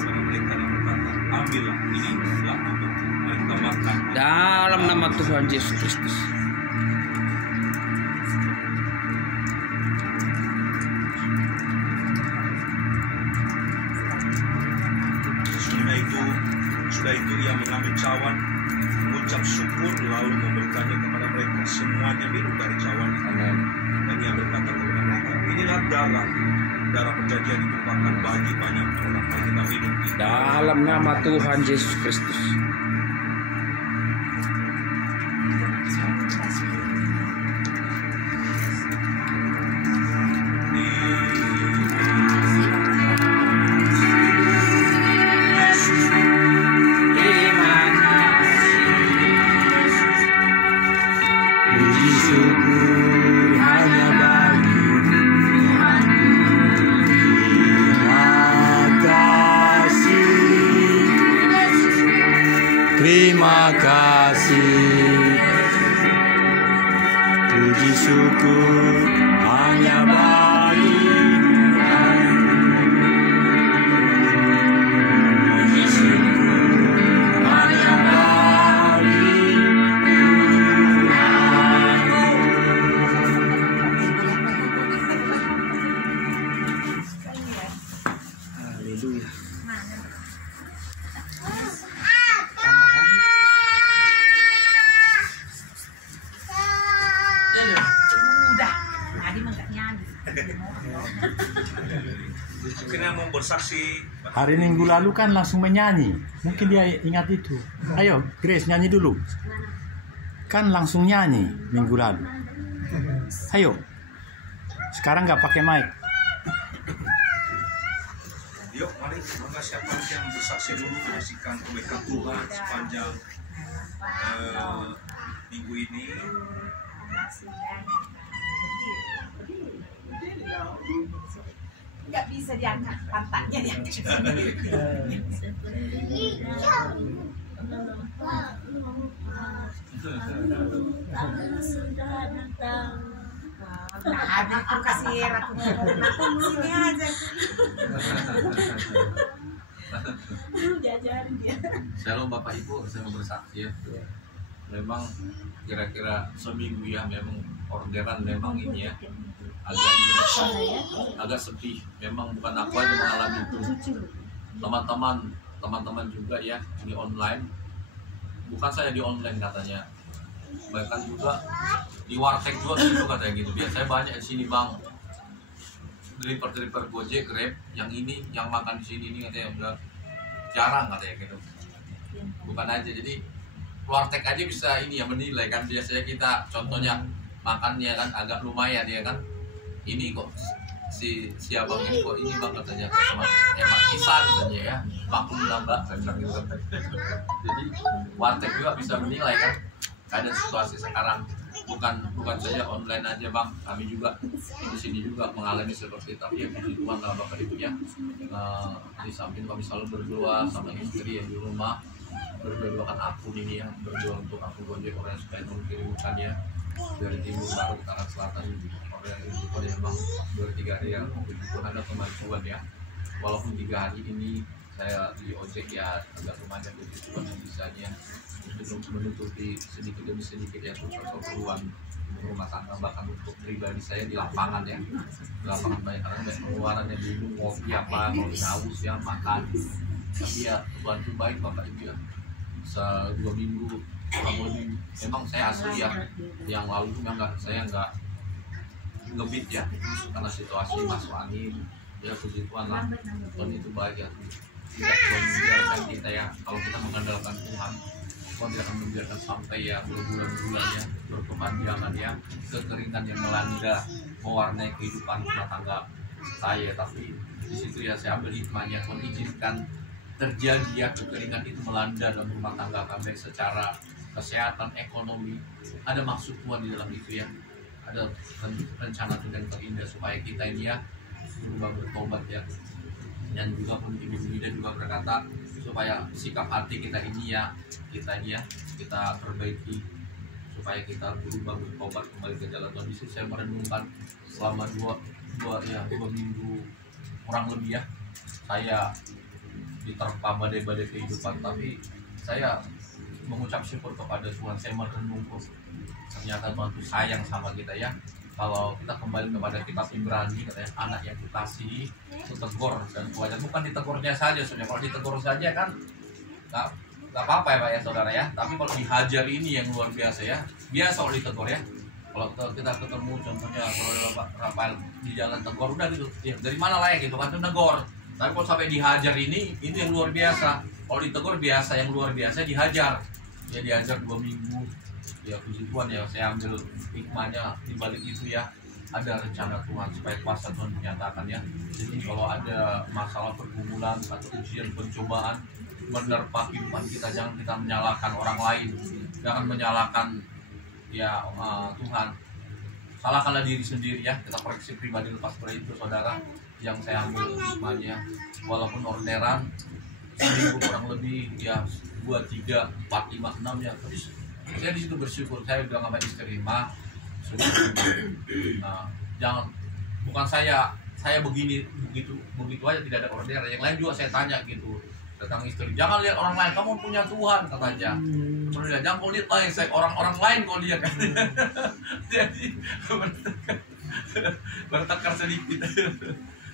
mereka yang berkata, ambillah ini telah tutup, mereka makan Dalam nama Tuhan Yesus Kristus. Sudah itu ia mengambil cawan, mengucap syukur, lalu memberikannya kepada mereka. Semuanya minum dari cawan itu. Dan ia berkata kepada mereka, inilah darah perjanjian ditumpahkan bagi banyak orang. Mari kita minum. Dalam nama Tuhan Yesus Kristus. Terima kasih, puji syukur hanya bagi Tuhan. Puji syukur hanya bagi Tuhan. Haleluya. Mungkin mau bersaksi. Hari Minggu lalu kan langsung menyanyi. Mungkin dia ingat itu. Ayo, Grace nyanyi dulu. Kan langsung nyanyi minggu lalu. Ayo. Sekarang nggak pakai mic. Yuk, mari semoga siapa yang bersaksi dulu menyaksikan kebaikan Tuhan sepanjang minggu ini. Nggak bisa diangkat pantatnya dia. Ada aku kasih aku ngomong sini aja. Jajarin dia. Shalom Bapak Ibu, saya mau bersaksi ya. Memang kira-kira seminggu ya, memang orderan memang ini ya agak sepi. Memang bukan aku aja mengalami itu, teman-teman juga ya di online. Bukan saya di online katanya, bahkan juga di warteg juga gitu katanya gitu. Biasanya banyak di sini bang, driver Gojek, Grab, yang ini yang makan di sini ini katanya udah jarang katanya gitu. Bukan aja, jadi warteg aja bisa ini ya menilai kan. Biasanya kita contohnya makannya kan agak lumayan ya kan, ini kok si abang ini kok ini bang katanya sama emak kisah katanya ya, maklum nambah saya bilang gitu kan. Jadi warteg juga bisa menilai kan keadaan situasi sekarang. Bukan saja online aja bang, kami juga di sini juga mengalami seperti itu. Tapi ya puji Tuhan lah Bapak Ibu ya, di samping kami selalu berdua sama istri yang di rumah, berdua-duakan aku ini ya, berdua untuk aku Gojek orang yang suka mengirimkannya dari timur barat utara selatan, orang yang itu memang 2-3 hari yang puji Tuhan ada kemajuan ya. Walaupun 3 hari ini saya di ojek ya agak lumayan puji Tuhan yang bisanya menutupi sedikit demi sedikit ya keperluan rumah tangga, bahkan untuk pribadi saya di lapangan ya, di lapangan banyak karena banyak pengeluaran yang dulu ngopi apa mau haus ya makan. Tapi ya Tuhan itu baik Bapak Ibu ya, 2 minggu kurang lebih memang saya asli ya, yang lalu itu saya nggak ngebit ya karena situasi masuk angin ya. Puji Tuhan lah, Tuhan itu baik ya, tidak membiarkan kita ya, kalau kita mengandalkan Tuhan, Tuhan tidak akan membiarkan sampai ya berbulan-bulan ya, berkepanjangan ya, kekeringan yang melanda mewarnai kehidupan rumah tangga saya. Tapi di situ ya saya ambil hikmahnya, Tuhan izinkan terjadi ya kekeringan itu melanda dalam rumah tangga kami secara kesehatan, ekonomi. Ada maksud Tuhan di dalam itu ya, ada rencana Tuhan yang terindah supaya kita ini ya berubah, bertobat ya. Dan juga pun Ibu Lida juga berkata supaya sikap hati kita ini ya, kita perbaiki supaya kita berubah, bertobat kembali ke jalan Tuhan. Di situ saya merenungkan selama dua minggu kurang lebih ya, saya diterpa badai-badai kehidupan, tapi saya mengucap syukur kepada Tuhan. Saya merenung, ternyata Tuhan itu sayang sama kita ya. Kalau kita kembali kepada kitab Ibrani, katanya anak yang dikasihi itu tegur dan wajar, bukan ditegurnya saja. Soalnya kalau ditegur saja kan nggak apa-apa ya Pak ya saudara ya, tapi kalau dihajar ini yang luar biasa ya. Biasa kalau ditegur ya, kalau kita ketemu contohnya kalau ada Pak Rafael di jalan tegur udah gitu ya, dari mana lah ya gitu kan, itu negor. Tapi kalau sampai dihajar ini yang luar biasa. Kalau ditegur biasa, yang luar biasa dihajar ya, dihajar 2 minggu ya. Puji Tuhan ya, saya ambil hikmahnya di balik itu ya, ada rencana Tuhan supaya kuasa Tuhan menyatakan ya. Jadi kalau ada masalah pergumulan atau ujian pencobaan menerpa kehidupan kita, jangan kita menyalahkan orang lain, jangan menyalahkan ya Tuhan, salahkanlah diri sendiri ya. Kita koreksi pribadi lepas dari itu saudara. Yang saya ambil hikmahnya, walaupun orderan seminggu kurang lebih ya 2, 3, 4, 5, 6 ya, terus saya di situ bersyukur. Saya bilang sama istri, Ma, nah, jangan, bukan saya begitu aja tidak ada orderan. Yang lain juga saya tanya gitu, datang istri, jangan lihat orang lain, kamu punya Tuhan katanya. Terus dia, jangan kau lihat lain, saya orang lain kau lihat. Jadi bertekar sedikit.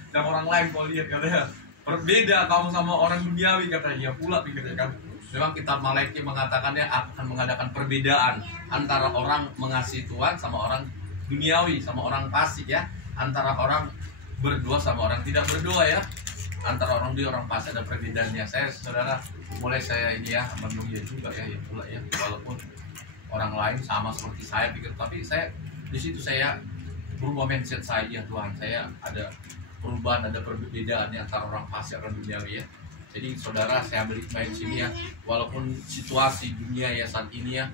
Dan orang lain kau lihat katanya, berbeda kamu sama orang duniawi katanya. Ya pula pikirnya kan. Memang kitab Malaikat mengatakannya akan mengadakan perbedaan antara orang mengasihi Tuhan sama orang duniawi, sama orang fasik ya, antara orang berdoa sama orang tidak berdoa ya, antara orang dia orang fasik ada perbedaannya. Saya saudara mulai saya ini ya menunggu juga ya pula ya, walaupun orang lain sama seperti saya pikir, tapi saya di situ saya berubah mindset saya ya Tuhan, saya ada perubahan, ada perbedaan antara orang fasik dan duniawi ya. Jadi saudara, saya ambil hikmah di sini ya, walaupun situasi dunia ya saat ini ya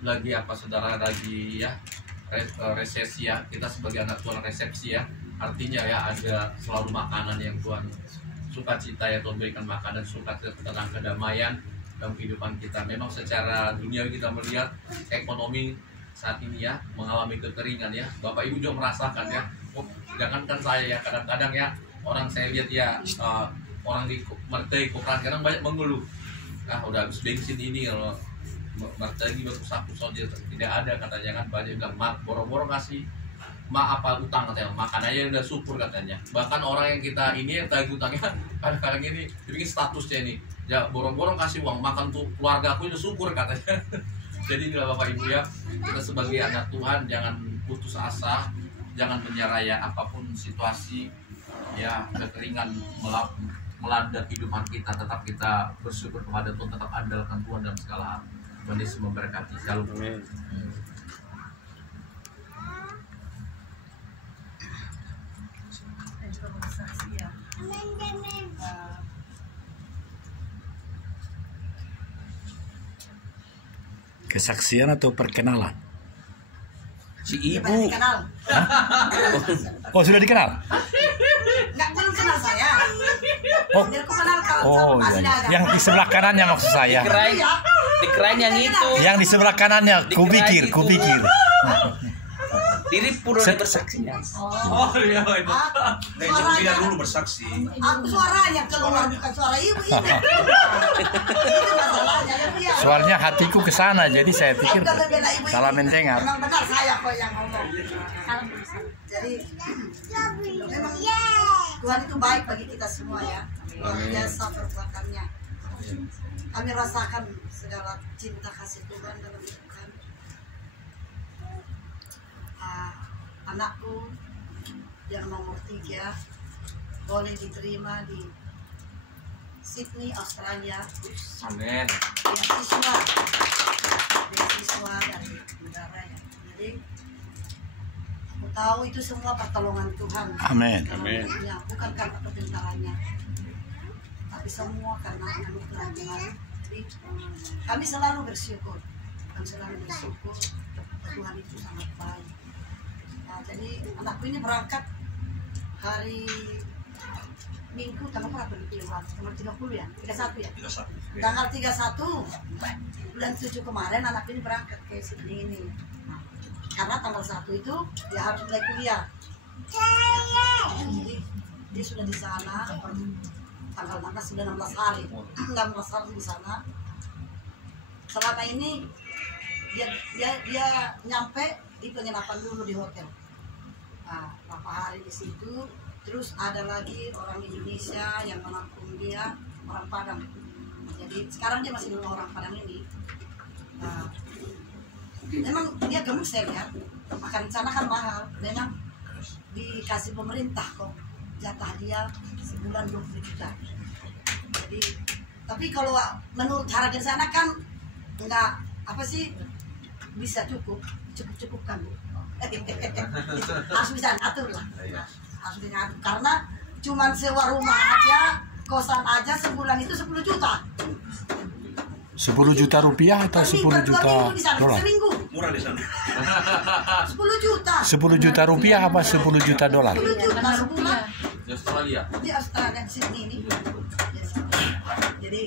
lagi apa saudara, lagi ya resesi ya, kita sebagai anak Tuhan resepsi ya, artinya ya ada selalu makanan yang Tuhan sukacita ya, Tuhan berikan makanan sukacita, tenang, kedamaian dalam kehidupan kita. Memang secara duniawi kita melihat ekonomi saat ini ya mengalami kekeringan ya, Bapak Ibu juga merasakan ya. Jangankan saya ya, kadang-kadang ya orang saya lihat ya orang di Mertai Koperan kadang banyak mengeluh, udah habis bensin ini, kalau Mertai baru sapu saja tidak ada katanya kan. Banyak bilang, mak boro-boro ngasih apa utang katanya, makan aja udah syukur katanya. Bahkan orang yang kita ini yang tagih utangnya kadang-kadang ini dibikin statusnya ini ya, boro-boro kasih uang makan tuh keluarga aku udah syukur katanya. Jadi inilah Bapak Ibu ya, kita sebagai anak Tuhan jangan putus asa, jangan menyerah ya, apapun situasi ya, kekeringan melanda kehidupan kita, tetap kita bersyukur kepada Tuhan, tetap andalkan Tuhan dalam segala hal. Tuhan Yesus memberkati. Shalom. Amin. Dan juga bersaksi ya. Kesaksian atau perkenalan? Si Dia ibu. banyak dikenal. Oh, sudah dikenal? Nggak, belum kenal saya. Oh, Dia aku kenal kalau oh sama Pak iya. Sidaga. Yang di sebelah kanannya maksud saya. Dikirain yang itu. Yang di sebelah kanannya, kupikir. Diri pura bersaksinya. Oh iya itu. Dia dulu bersaksi. Aku suaranya keluar, bukan suara ibu ini. Itu masalahnya ya, Bu, ya. Soalnya hatiku ke sana, jadi saya pikir Aku udah bela ibu salah ini. mendengar. Memang benar saya kok yang ngomong. Jadi memang Tuhan itu baik bagi kita semua ya. Luar biasa perbuatannya. Kami rasakan segala cinta kasih Tuhan dalam hidup kami. Anakku yang nomor 3 boleh diterima di Sydney, Australia. Amin. Beasiswa dari negara ya. Jadi aku tahu itu semua pertolongan Tuhan. Amin. Amin. Bukan karena kepintarannya, tapi semua karena anugerah Tuhan. Jadi kami selalu bersyukur. Tuhan itu sangat baik. Nah, jadi anakku ini berangkat hari Minggu tanggal berapa nih? Tanggal 30 ya? 31 ya? 31. Tanggal 31 bulan 7 kemarin anak ini berangkat ke Sydney ini. Nah, karena tanggal 1 itu dia harus mulai kuliah. Jadi dia sudah di sana tanggal 16 sudah 16 hari 16 hari di sana. Selama ini dia nyampe di penginapan dulu di hotel. Nah, berapa hari di situ. Terus ada lagi orang Indonesia yang menampung dia, orang Padang. Jadi sekarang dia masih di rumah orang Padang ini. Nah, memang dia gemes ya, makan di sana kan mahal. Memang dikasih pemerintah kok jatah dia sebulan 20 juta. Jadi, tapi kalau menurut harga di sana kan enggak apa sih bisa cukupkan Bu. Harus bisa atur lah. Harus diatur karena cuman sewa rumah aja, kosan aja sebulan itu 10 juta. 10 juta rupiah atau 10 juta dolar? Seminggu. Murah di sana. 10 juta. 10 juta rupiah apa 10 juta dolar? 10 juta sebulan Di Australia. di Australia di sini ini. Jadi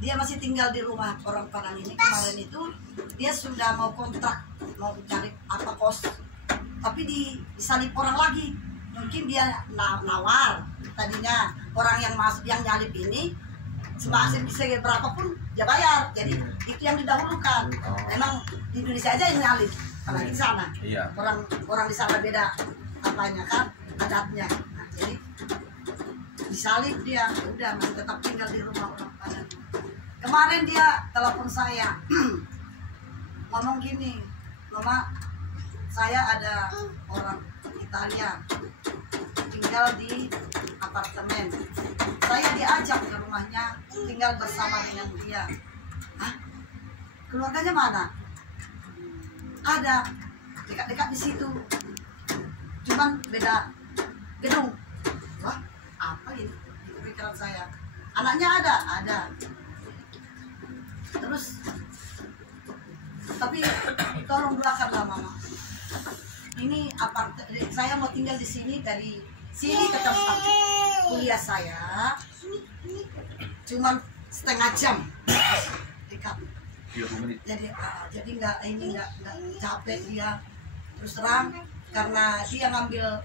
dia masih tinggal di rumah orang Padang ini. Kemarin itu dia sudah mau kontrak, mau cari apa kos, tapi disalip orang lagi. Mungkin dia nawar tadinya orang yang masuk yang nyalip ini semasih bisa berapapun dia bayar. Jadi itu yang didahulukan. Memang di Indonesia aja yang nyalip, apalagi di sana. Iya. Orang di sana beda apanya kan adatnya. Nah, jadi disalip dia, ya udah masih tetap tinggal di rumah orang Padang. Kemarin dia telepon saya, ngomong gini, Mama, saya ada orang Italia tinggal di apartemen. Saya diajak ke rumahnya tinggal bersama dengan dia. Hah? Keluarganya mana? Ada dekat-dekat di situ. Cuman beda gedung. Wah, apa ini? Itu pikiran saya. Anaknya ada. Terus, tapi tolong doakanlah Mama. Ini saya mau tinggal di sini dari sini ke tempat kuliah saya cuman setengah jam dekat. Jadi nggak capek dia. Terus terang karena dia ngambil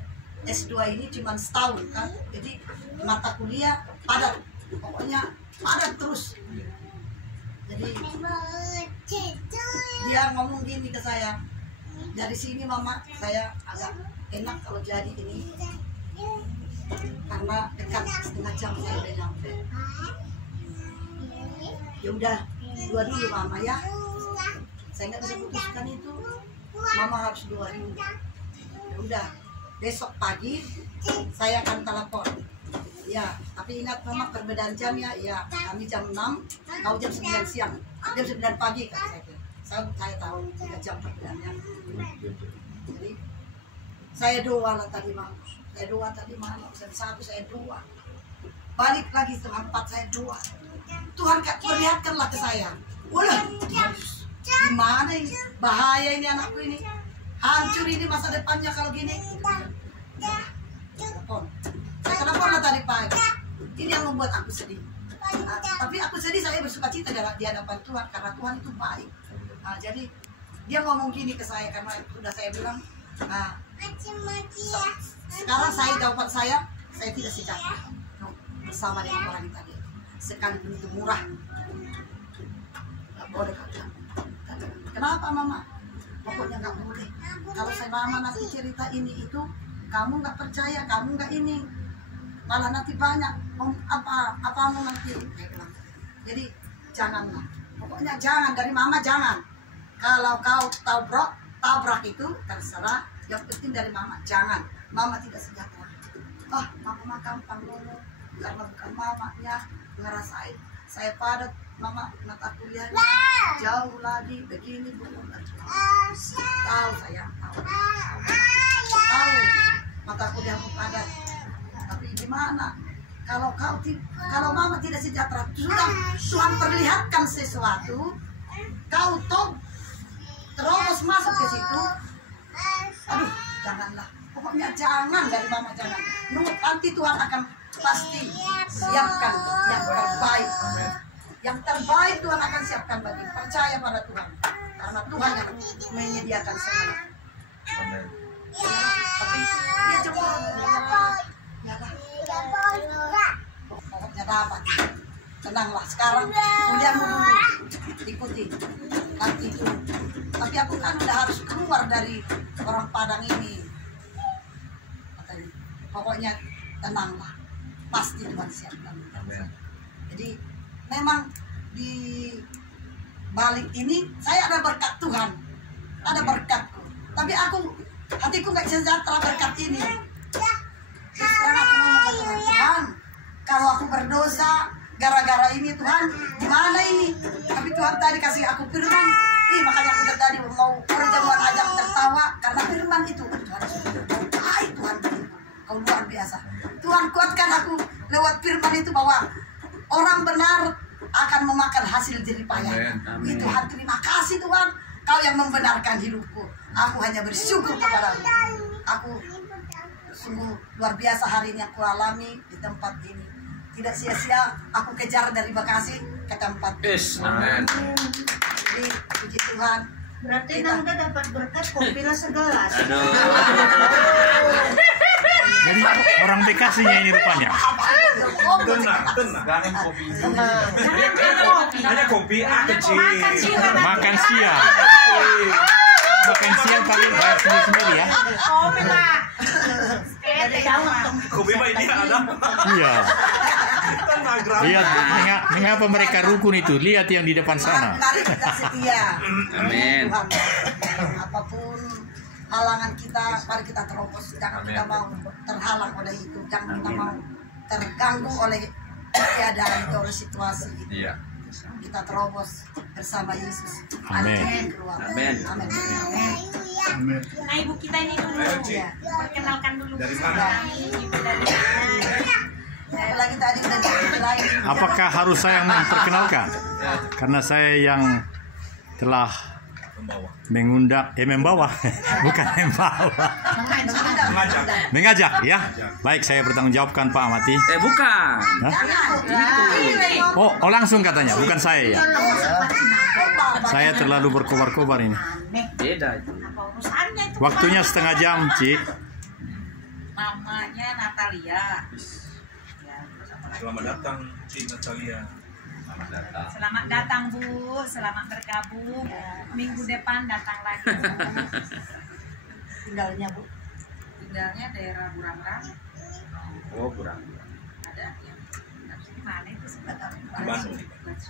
S2 ini cuman setahun kan, jadi mata kuliah padat, pokoknya padat terus. Jadi dia ngomong gini ke saya, dari sini Mama saya agak enak kalau jadi ini karena dekat setengah jam saya udah nyampe. Ya udah dua dulu Mama ya, saya nggak bisa putuskan itu, Mama harus dua dulu. Ya udah besok pagi saya akan telepon. Ya, tapi ingat Mama perbedaan jam ya. Ya, kami jam 6, kau jam 9 siang, jam 9 pagi kan saya tahu 3 jam perbedaannya. Jadi saya doa lah tadi malam. Saya doa tadi malam, satu saya doa. Balik lagi setengah 4 saya doa. Tuhan perlihatkanlah ke saya. Walah, gimana ini? Bahaya ini anakku ini. Hancur ini masa depannya kalau gini. Telepon. Saya telepon lah tadi pagi. Ini yang membuat aku sedih. Tapi aku sedih, saya bersuka cita di hadapan Tuhan karena Tuhan itu baik. Jadi dia ngomong gini ke saya karena sudah saya bilang, sekarang jawaban saya tidak sejahtera bersama dengan orang tadi. Sekalipun itu murah, nggak boleh katakan. Kenapa Mama? Pokoknya nggak boleh. Kalau saya Mama nanti cerita ini itu, kamu nggak percaya, kamu nggak ini, malah nanti banyak apa mau nanti. Jadi janganlah, pokoknya jangan, dari Mama jangan. Kalau kau tabrak itu terserah, yang penting dari Mama jangan. Mama tidak sejahtera. Mama gampang ngomong karena bukan mamanya ngerasain. Saya padat Mama mata kuliah jauh lagi begini belum tahu saya tahu mata kuliahmu padat. Tapi gimana kalau Mama tidak sejahtera, sudah Tuhan perlihatkan sesuatu, kau toh terus masuk ke situ, aduh janganlah, pokoknya jangan, dari Mama jangan. Nanti Tuhan akan pasti siapkan yang terbaik. Yang terbaik Tuhan akan siapkan bagi, percaya pada Tuhan, karena Tuhan yang menyediakan semua. Tapi dia cuma ya lah, Pokoknya dapat. Tenanglah, sekarang kuliahmu dulu ikuti nanti itu. Tapi aku kan udah harus keluar dari orang Padang ini. Katanya, pokoknya tenanglah, pasti Tuhan siapkan. Jadi memang di balik ini saya ada berkat Tuhan, ada berkatku. Tapi hatiku nggak sejahtera berkat ini. Terus terang aku ngomong ke Tuhan, kalau aku berdosa gara-gara ini Tuhan, gimana ini? Tapi Tuhan tadi kasih aku firman. Makanya aku tadi mau perjamuan ajak tertawa karena firman itu. Tuhan sudah baik, Tuhan kau luar biasa. Tuhan kuatkan aku lewat firman itu bahwa orang benar akan memakan hasil jerih payah. Tuhan, terima kasih Tuhan, Kau yang membenarkan hidupku. Aku hanya bersyukur kepadamu. Aku sungguh luar biasa hari ini aku alami di tempat ini. Tidak sia-sia aku kejar dari Bekasi ke tempat ini. Amin. Jadi puji Tuhan. Berarti Nanda dapat berkat kopi lah segelas. Jadi orang Bekasinya ini rupanya. Tenang. Hanya kopi kecil. Makan siang. Makan siang kalian bayar sendiri ya. Kopi mah ini ada. Iya. Tenang, Lihat mengapa mereka rukun itu. Lihat yang di depan sana. Mari kita setia. Amin. Tuhan, apapun halangan kita, mari kita terobos. Jangan kita mau terhalang oleh itu. Jangan kita mau terganggu oleh keadaan itu, oleh situasi itu. Iya. Kita terobos bersama Yesus. Amin. Keluar. Amin. Amin. Nah, ibu kita ini dulu. Ya. Perkenalkan dulu. Dari mana? Ibu dari Apalagi tadi udah dibilangin. Apakah harus saya yang memperkenalkan? Karena saya yang telah membawa, bukan membawa, mengajak ya. Baik, saya bertanggung jawabkan Pak Amati. Bukan. Hah? Oh, langsung katanya, bukan saya ya. Saya terlalu berkobar-kobar ini. Beda itu. apa urusannya itu? Waktunya setengah jam, Cik. Namanya Natalia. Ya, terus apa lagi? Selamat datang, Cik Natalia. Selamat datang. Selamat datang Bu, selamat bergabung. Minggu depan datang lagi. Tinggalnya Bu. Tinggalnya daerah Burangrang. Oh, kurang. Ada yang di mana itu sebenarnya? Bandung.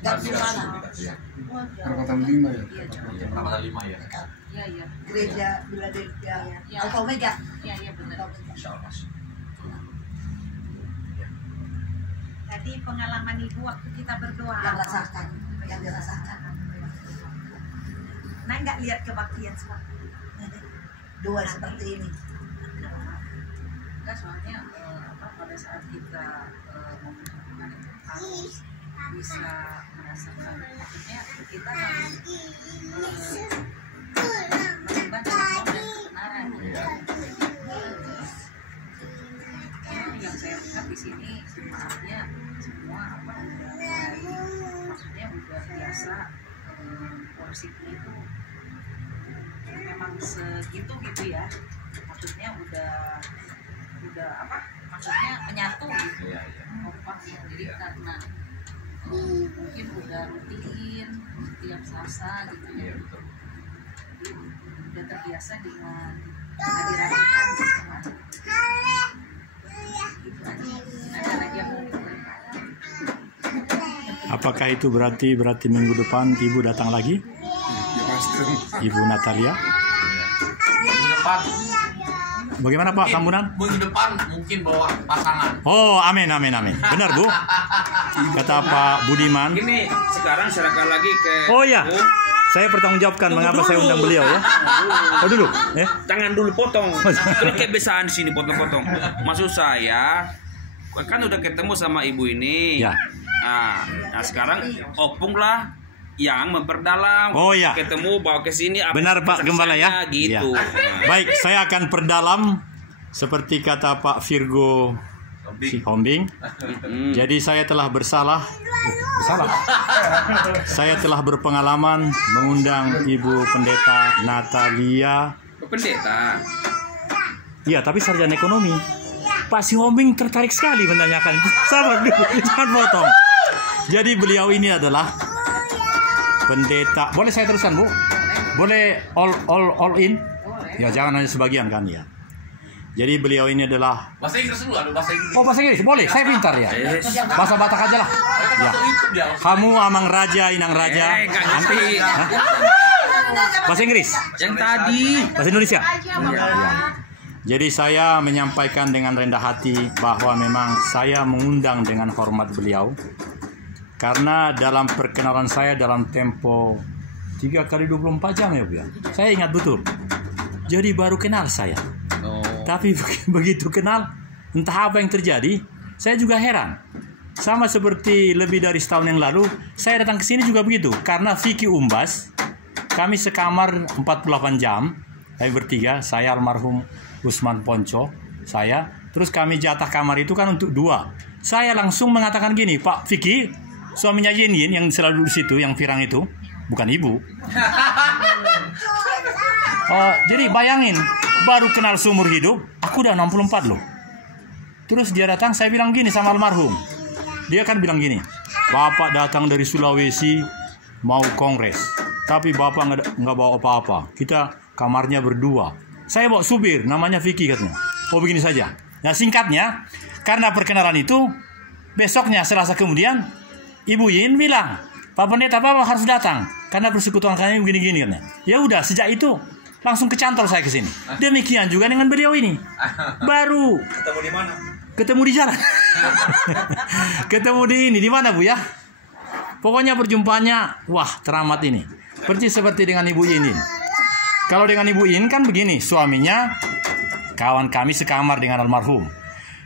Dan di mana? Perapatan 5 ya? Iya, Perapatan 5 ya. iya, iya. Gereja Philadelphia. Ya. Alfa Omega. Iya, iya benar. Masya Allah, Mas. Tadi pengalaman Ibu waktu kita berdoa. Yang rasakan, yang dirasakan. Nah, nggak lihat kebaktian sewaktu. Dua seperti ini. Enggak, soalnya pada saat kita membutuhkan itu harus bisa merasakan, maksudnya kita harus menyembah dengan roh dan kebenaran. Itu yang saya lihat di sini sebenarnya semua maksudnya udah biasa worshipnya itu memang segitu gitu ya, maksudnya udah maksudnya menyatu gitu. Iya, iya. Kompak ya. Jadi karena mungkin udah rutin setiap Selasa gitu ya. Iya, betul. Jadi udah terbiasa dengan kehadiran Tuhan gitu kan. Gitu aja. Ada lagi yang mau disampaikan? Apakah itu berarti minggu depan Ibu datang lagi? Ya pasti. Ibu Natalia? Minggu depan, Bagaimana Pak Kambunan? minggu depan mungkin bawa pasangan. Oh, amin. Benar Bu? Kata Pak Budiman. Ini sekarang serahkan lagi ke. Oh ya, saya bertanggung jawabkan mengapa saya undang beliau ya. Oh dulu, ya. Jangan dulu potong. Ini kebiasaan sini potong-potong. Maksud saya kan udah ketemu sama ibu ini. Ya. Nah sekarang opung lah yang memperdalam. Oh, ya. Ketemu bawa ke sini. apa Benar Pak Gembala ya. Gitu. Ya. Baik, saya akan perdalam seperti kata Pak Virgo Sihombing. Jadi saya telah bersalah. Saya telah berpengalaman mengundang Ibu Pendeta Natalia. Pendeta. Iya, tapi sarjana ekonomi. Pak Sihombing tertarik sekali menanyakan. Sabar dulu, jangan potong. Jadi beliau ini adalah pendeta. Boleh saya teruskan, Bu? Boleh all in? Ya, jangan hanya sebagian kan ya. Jadi beliau ini adalah Bahasa Inggris dulu, aduh bahasa Inggris. Oh, bahasa Inggris. Boleh, saya pintar ya. Bahasa Batak aja lah. Ya. Kamu amang raja, inang raja. Nanti Hah? Bahasa Inggris. yang tadi. Bahasa Indonesia. Ya. Jadi saya menyampaikan dengan rendah hati bahwa memang saya mengundang dengan hormat beliau. Karena dalam perkenalan saya dalam tempo 3 kali 24 jam ya, Bu ya. Saya ingat betul. Jadi baru kenal saya. Tapi begitu kenal, entah apa yang terjadi, saya juga heran. Sama seperti lebih dari setahun yang lalu, saya datang ke sini juga begitu. Karena Vicky Umbas, kami sekamar 48 jam, kami bertiga, saya almarhum Usman Ponco, saya. Terus kami jatah kamar itu kan untuk 2. Saya langsung mengatakan gini, Pak Vicky, suaminya Yin Yin yang selalu di situ, yang pirang itu, bukan ibu. Jadi bayangin, baru kenal seumur hidup, aku udah 64 loh. Terus dia datang, saya bilang gini sama almarhum. Dia kan bilang gini, Bapak datang dari Sulawesi mau kongres, tapi Bapak nggak bawa apa-apa. Kita kamarnya berdua. Saya bawa supir, namanya Vicky katanya. Oh begini saja. Nah singkatnya, karena perkenalan itu, besoknya Selasa kemudian, Ibu Yin bilang, Pak Pendeta, Bapak harus datang karena persekutuan kami begini-gini kan. Ya udah, sejak itu langsung kecantol saya ke sini. Demikian juga dengan beliau ini. Baru Ketemu di mana? ketemu di jalan. Ketemu di mana, Bu ya? Pokoknya perjumpaannya wah, teramat ini. Seperti dengan Ibu Yin. Kalau dengan Ibu Yin kan begini, suaminya kawan kami sekamar dengan almarhum.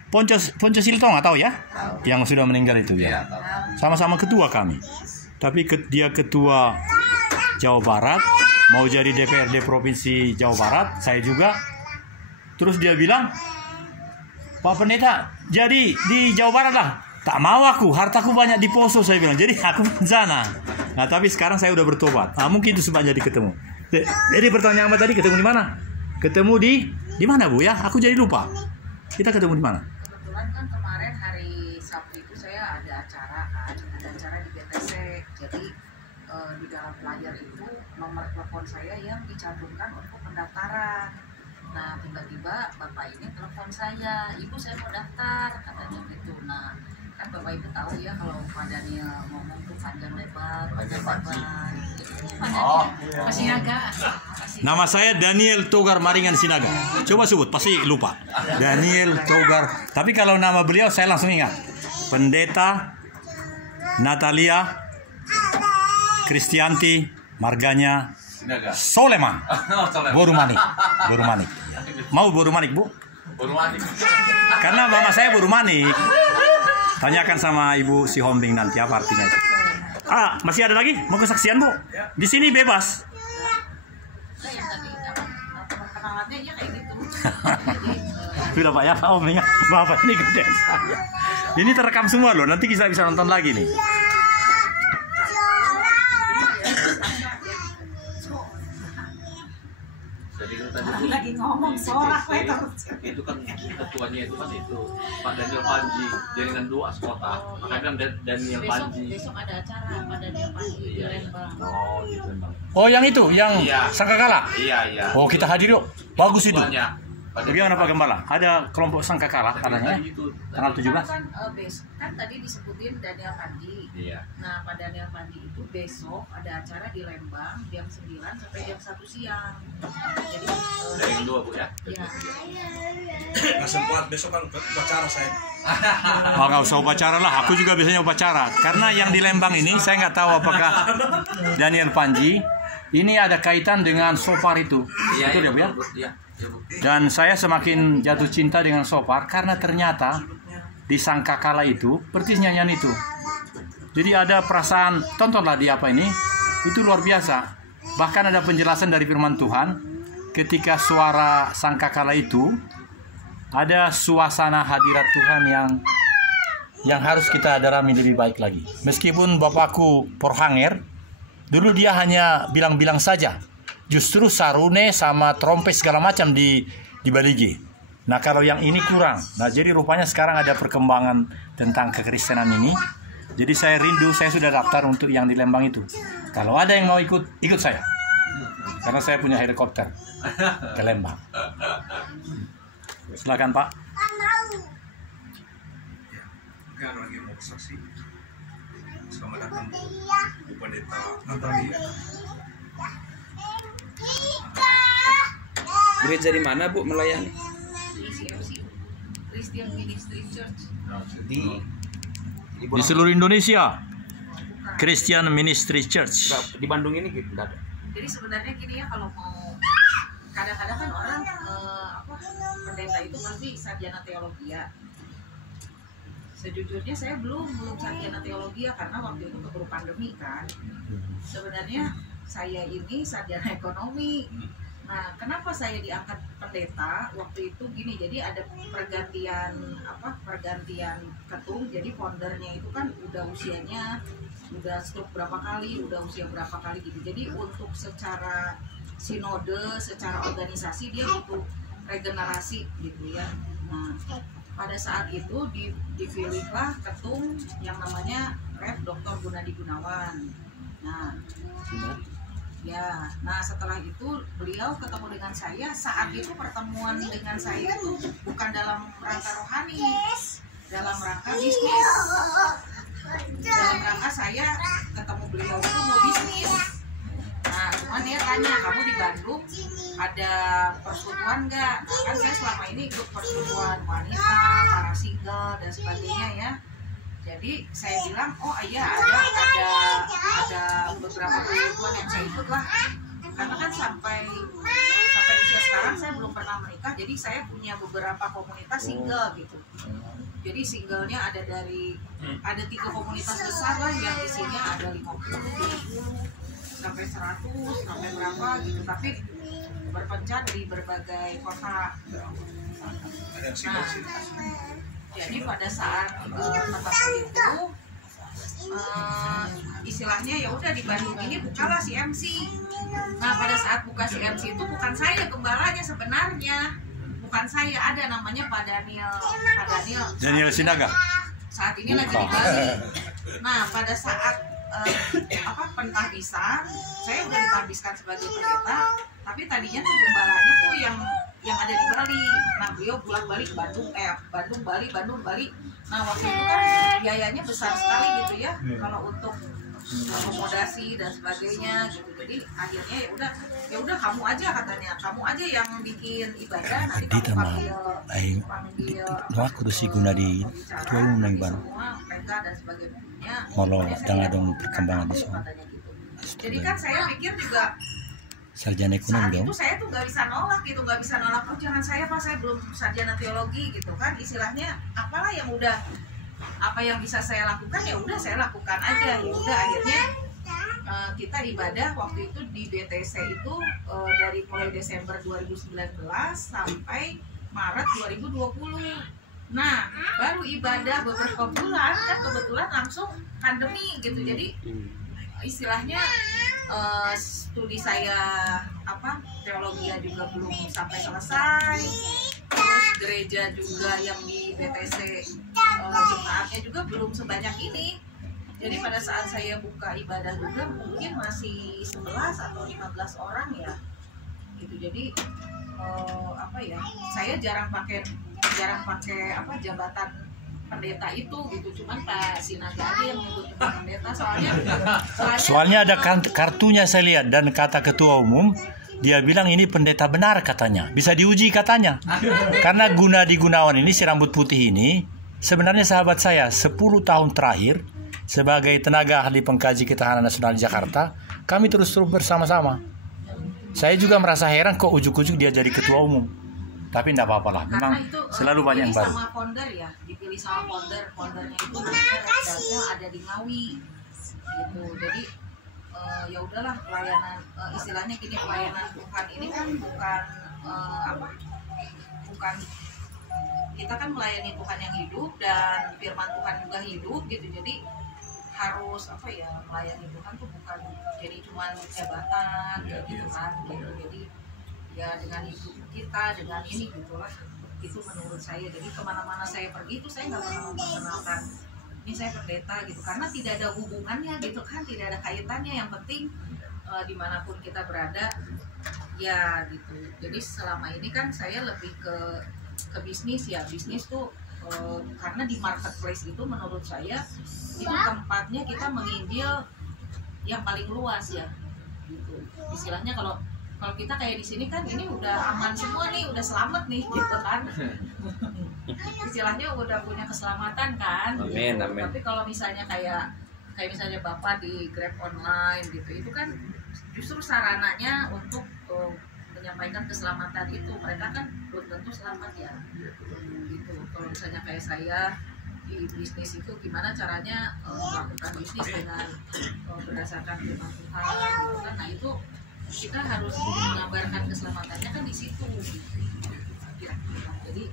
Ponco Silto nggak tahu ya? Yang sudah meninggal itu ya. Sama-sama ketua kami. Tapi dia ketua Jawa Barat, mau jadi DPRD Provinsi Jawa Barat, saya juga. Terus dia bilang, Pak Pendeta, jadi di Jawa Barat lah. Tak mau aku, hartaku banyak di Poso, saya bilang. Jadi aku di sana. Nah, tapi sekarang saya udah bertobat. Nah, mungkin itu sebab jadi ketemu. Jadi pertanyaan apa tadi, ketemu di mana? Ketemu di mana, Bu ya? Aku jadi lupa. Kita ketemu di mana? Kebetulan kan kemarin hari Sabtu itu saya ada acara kan, ada acara di BTC. Jadi di dalam flyer itu nomor telepon saya yang dicantumkan untuk pendaftaran. Nah tiba-tiba bapak ini telepon saya, Ibu saya mau daftar katanya gitu. Nah kan bapak ibu tahu ya kalau Pak Daniel ngomong tuh panjang lebar. Masih agak. Nama saya Daniel Togar Maringan Sinaga. Coba sebut, pasti lupa. Daniel Togar. Tapi kalau nama beliau saya langsung ingat. Pendeta Natalia Kristianti Marganya Soleman. Boru Manik. Mau Boru Manik, Bu? Boru Manik. Karena mama saya Boru Manik. Tanyakan sama Ibu Sihombing nanti apa artinya itu. Masih ada lagi? Mau kesaksian, Bu? Di sini bebas. Yang tadi kenalannya ya kayak gitu. Sudah Pak ya, Om ya. Bapak ini gede saya. Ini terekam semua loh, nanti kita bisa nonton lagi nih. Jadi tadi Lagi ngomong sorak itu kan ketuanya itu kan itu Pak Daniel Panji jaringan 2 Askota. Makanya bilang Daniel Panji. Besok ada acara Pak Daniel Panji di Lembang. Oh gitu Bang. Oh yang itu, yang Iya. Sangkakala. Iya. Oh kita hadir yuk, bagus itu. Ketuanya. Bagaimana Pak Gembala? Ada kelompok Sangkakala katanya tanggal 17. Kan tadi disebutin Daniel Panji. Iya. Nah Pak Daniel Panji itu besok ada acara di Lembang jam 9 sampai jam 1 siang. Jadi Dari 2 Bu ya. ya. Nggak sempat, besok kan upacara saya. Oh nggak usah upacara lah, aku juga biasanya upacara. Karena yang di Lembang ini saya nggak tahu apakah Daniel Panji ini ada kaitan dengan Sopar itu. Iya. Betul ya, Bu ya? Iya. Dan saya semakin jatuh cinta dengan Sopar karena ternyata di Sangkakala itu persis nyanyian itu. Jadi ada perasaan, tontonlah di apa ini, itu luar biasa. Bahkan ada penjelasan dari firman Tuhan ketika suara Sangkakala itu ada suasana hadirat Tuhan yang harus kita darami lebih baik lagi. Meskipun bapakku Porhanger, dulu dia hanya bilang-bilang saja. Justru sarune sama trompet segala macam di Baligi. Nah kalau yang ini kurang. Nah jadi rupanya sekarang ada perkembangan tentang kekristenan ini. Jadi saya rindu, saya sudah daftar untuk yang di Lembang itu. Kalau ada yang mau ikut saya. Karena saya punya helikopter ke Lembang. Silakan Pak. Mungkin ada lagi yang mau bersaksi. Selamat datang Bu Pendeta Natalia. Gereja di mana Bu melayani? Di CMC, Christian Ministry Church. Di seluruh Indonesia, Christian Ministry Church. Di Bandung ini gitu nggak ada. Jadi sebenarnya gini ya, kalau mau kadang-kadang kan orang pendeta itu pasti sarjana teologi ya. Sejujurnya saya belum sarjana teologi ya, karena waktu itu keburu pandemi kan. Sebenarnya saya ini sarjana ekonomi. Nah, kenapa saya diangkat pendeta waktu itu gini? Jadi ada pergantian ketum. Jadi foundernya itu kan udah usianya udah stroke berapa kali, udah usia berapa kali gitu. Jadi untuk secara sinode, secara organisasi dia butuh regenerasi gitu ya. Nah, pada saat itu dipilihlah ketum yang namanya Rev Dr. Gunadi Gunawan. Nah, ya, nah setelah itu beliau ketemu dengan saya. Saat itu pertemuan dengan saya itu bukan dalam rangka rohani, dalam rangka bisnis. Dalam rangka saya ketemu beliau itu mau bisnis. Nah, cuman dia tanya, kamu di Bandung ada persekutuan nggak? Nah, kan saya selama ini ikut persekutuan wanita, para single dan sebagainya ya. Jadi saya bilang, oh iya ada beberapa persekutuan yang saya ikut lah. Karena kan sampai usia sekarang saya belum pernah menikah, jadi saya punya beberapa komunitas single gitu. Jadi singlenya ada 3 komunitas besar lah yang isinya ada 50, 70 sampai 100 sampai berapa gitu, tapi berpencar di berbagai kota. Nah, jadi pada saat ketemu itu istilahnya ya udah di Bandung ini bukalah CMC. Nah, pada saat buka CMC itu bukan saya gembalanya sebenarnya, bukan saya, ada namanya Pak Daniel Sinaga. Saat ini lagi di Bali. Nah, pada saat pentahbisan, saya udah ditahbiskan sebagai pendeta, tapi tadinya tuh gembalanya tuh yang ada di Bali. Nah, beliau bolak-balik Bandung Bali. Nah, waktu itu kan biayanya besar sekali gitu ya, kalau untuk akomodasi dan sebagainya gitu. Jadi akhirnya ya udah kamu aja, katanya, kamu aja yang bikin ibadah, nanti kamu panggil aku tuh si guna di tua nang ban mereka dan sebagainya. Molo dong perkembangan di sana. Jadi kan saya pikir juga sarjana ekonomi saat dong. itu saya tuh nggak bisa nolak gitu, oh jangan saya Pak, saya belum sarjana teologi gitu kan, istilahnya apalah yang udah apa yang bisa saya lakukan ya udah saya lakukan aja. Ya udah akhirnya kita ibadah waktu itu di BTC itu dari mulai Desember 2019 sampai Maret 2020. Nah, baru ibadah beberapa bulan kan kebetulan langsung pandemi gitu. Jadi istilahnya studi saya teologi juga belum sampai selesai. Terus gereja juga yang di BTC jemaatnya juga belum sebanyak ini. Jadi pada saat saya buka ibadah juga mungkin masih 11 atau 15 orang ya gitu. Jadi saya jarang pakai jabatan pendeta itu gitu. Cuman Pak Sinaga aja yang nyebut pendeta, soalnya ada kartunya saya lihat, dan kata ketua umum dia bilang ini pendeta benar katanya, bisa diuji katanya. Karena Gunadi Gunawan ini, si rambut putih ini sebenarnya sahabat saya 10 tahun terakhir sebagai tenaga ahli pengkaji ketahanan nasional di Jakarta. Kami terus bersama-sama. Saya juga merasa heran kok ujuk-ujuk dia jadi ketua umum. Tapi enggak apa-apa lah, memang itu, selalu banyak yang baru. Sama founder ya, dipilih sama foundernya itu namanya ada di Ngawi gitu. Jadi ya udahlah, pelayanan istilahnya gini, pelayanan Tuhan ini kan bukan kita kan melayani Tuhan yang hidup dan firman Tuhan juga hidup gitu. Jadi harus melayani Tuhan tuh bukan jadi cuman jabatan gitu kan gitu. Jadi ya dengan hidup kita, dengan ini gitulah. itu menurut saya. Jadi kemana-mana saya pergi itu saya nggak pernah memperkenalkan ini saya pendeta gitu, karena tidak ada hubungannya gitu kan, tidak ada kaitannya. Yang penting dimanapun kita berada ya gitu. Jadi selama ini kan saya lebih ke bisnis ya. Bisnis tuh karena di marketplace itu menurut saya itu tempatnya kita menginjil yang paling luas ya gitu. Istilahnya kalau kita kayak di sini kan ini udah aman semua nih, udah selamat nih gitu kan. Istilahnya udah punya keselamatan kan. Amin, gitu. amin. Tapi kalau misalnya kayak misalnya Bapak di Grab online gitu, itu kan justru sarananya untuk menyampaikan keselamatan itu. Mereka kan belum tentu selamat ya. Gitu. Kalau misalnya kayak saya di bisnis itu gimana caranya melakukan bisnis dengan berdasarkan firman Tuhan gitu kan. Nah itu kita harus mengabarkan keselamatannya kan di situ gitu. Jadi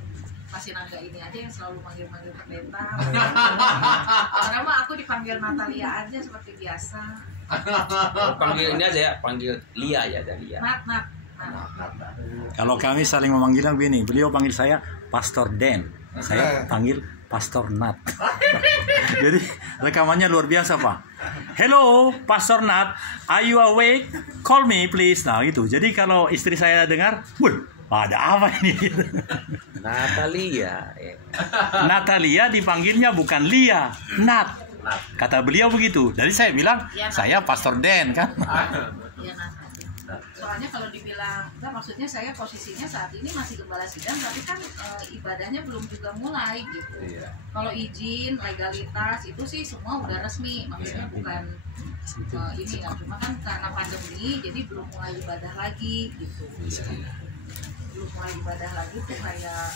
Pasien Naga ini aja yang selalu manggil-manggil pendeta. Karena mah aku dipanggil Natalia aja seperti biasa. Panggil ini aja ya, panggil Lia ya, ada Lia. Nat. Kalau kami saling memanggilan begini, beliau panggil saya Pastor Den, saya panggil Pastor Nat. Jadi rekamannya luar biasa Pak. Hello Pastor Nat, are you awake? Call me please. Nah itu. Jadi kalau istri saya dengar, wah ada apa ini? Natalia. Natalia dipanggilnya bukan Lia, Nat. Kata beliau begitu. Jadi saya bilang Ya, saya Pastor Den kan. Iya Nat. Soalnya kalau dibilang enggak, maksudnya saya posisinya saat ini masih gembala sidang, tapi kan ibadahnya belum juga mulai gitu. Kalau izin legalitas itu sih semua udah resmi, maksudnya bukan ini ya, cuma kan karena pandemi jadi belum mulai ibadah lagi gitu. Belum mulai ibadah lagi tuh kayak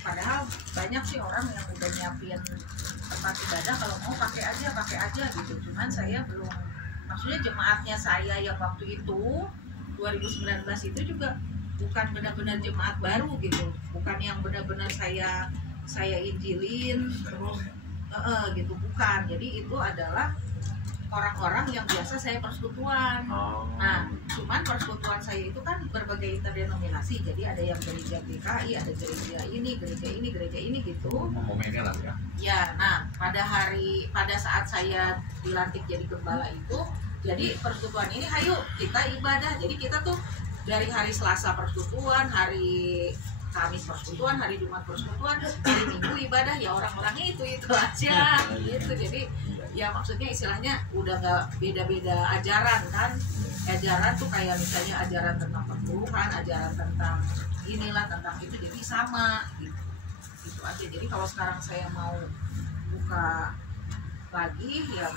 padahal banyak sih orang yang udah nyiapin tempat ibadah, kalau mau pakai aja gitu. Cuman saya belum, maksudnya jemaatnya saya yang waktu itu 2019 itu juga bukan benar-benar jemaat baru gitu, bukan yang benar-benar saya injilin terus gitu, bukan. Jadi itu adalah orang-orang yang biasa saya persekutuan. Nah, cuman persekutuan saya itu kan berbagai interdenominasi. Jadi ada yang gereja GKI, ada gereja ini gitu. Momennya lah ya. Ya, nah pada saat saya dilantik jadi gembala itu, jadi persekutuan ini, ayo kita ibadah. Jadi kita tuh dari hari Selasa persekutuan, hari Kamis persekutuan, hari Jumat persekutuan, hari Minggu ibadah. Ya orang-orangnya itu aja gitu. Jadi ya maksudnya istilahnya udah nggak beda-beda ajaran kan. Ajaran tuh kayak misalnya ajaran tentang perpuluhan, ajaran tentang inilah, tentang itu, jadi sama gitu. Itu aja. Jadi kalau sekarang saya mau buka lagi ya